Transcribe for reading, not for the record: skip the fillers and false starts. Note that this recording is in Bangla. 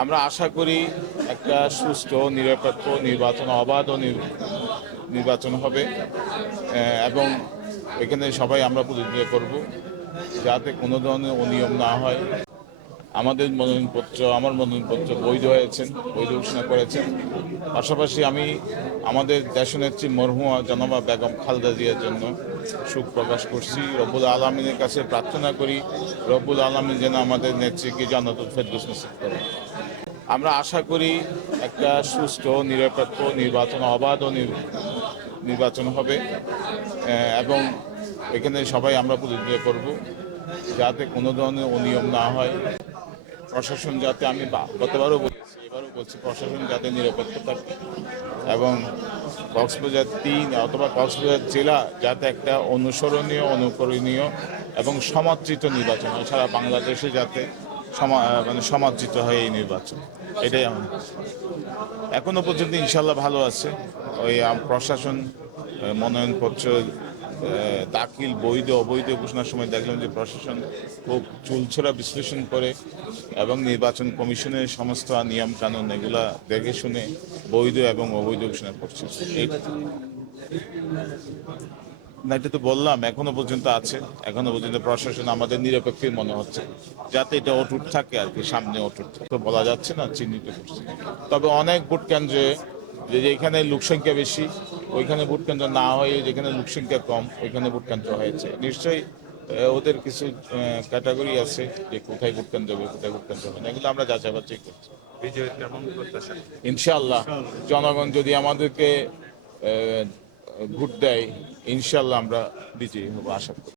আমরা আশা করি একটা সুষ্ঠু নিরপেক্ষ নির্বাচন, অবাধ নির্বাচন হবে এবং এখানে সবাই আমরা প্রতিনিধিত্ব করব, যাতে কোনো ধরনের অনিয়ম না হয়। আমার মনোনয়নপত্র বৈধ হয়েছেন, বৈধ ঘোষণা করেছেন। পাশাপাশি আমি আমাদের দেশনেত্রী মরহুমা জনাবা বেগম খালেদা জিয়ার জন্য শোক প্রকাশ করছি। রব্বুল আলমিনের কাছে প্রার্থনা করি, রব্বুল আলমিন যেন আমাদের নেত্রীকে জান্নাতুল ফেরদৌস নসিব করেন। আমরা আশা করি একটা সুষ্ঠু নিরপেক্ষ নির্বাচন, অবাধ নির্বাচন হবে এবং এখানে সবাই আমরা প্রতিনিধিত্ব করব, যাতে কোনো ধরনের অনিয়ম না হয়। প্রশাসন যাতে, আমি গতবারও বলেছি, এবারও বলছি, প্রশাসন যাতে নিরপেক্ষ থাকে এবং কক্সবাজার ৩ অথবা কক্সবাজার জেলা যাতে একটা অনুসরণীয়, অনুকরণীয় এবং সমাদৃত নির্বাচন হয়, সারা বাংলাদেশে যাতে সমাদৃত হয় এই নির্বাচন। এটাই এখনো পর্যন্ত ইনশাল্লাহ ভালো আছে। ওই প্রশাসন মনোনয়নপত্র দাখিল, বৈধ অবৈধ ঘোষণার সময় দেখলাম যে প্রশাসন খুব চুলছোড়া বিশ্লেষণ করে এবং নির্বাচন কমিশনের সমস্ত নিয়ম কানুন এগুলা দেখে শুনে বৈধ এবং অবৈধ ঘোষণা করছে। না, এটা তো বললাম, এখনো পর্যন্ত আছে। এখনো পর্যন্ত প্রশাসন আমাদের নিরপেক্ষই মনে হচ্ছে, যাতে এটা অটুট থাকে আর কি, সামনে অটুট তো বলা যাচ্ছে না, চিহ্নিত করছে। তবে অনেক ভোট কেন্দ্রে যেখানে লোকসংখ্যা বেশি ওইখানে ভোট কেন্দ্র না হয়ে যেখানে লোকসংখ্যা কম ওইখানে ভোট কেন্দ্র হয়েছে। নিশ্চয়ই ওদের কিছু ক্যাটাগরি আছে যে কোথায় ভোট কেন্দ্র হবে, কোথায় ভোট কেন্দ্র হবে না, এগুলো আমরা যাচাই বাছাই করছি। ইনশাআল্লাহ জনগণ যদি আমাদেরকে ভোট দেয়, ইনশাআল্লাহ আমরা বিজয়ী হবো, আশা করি।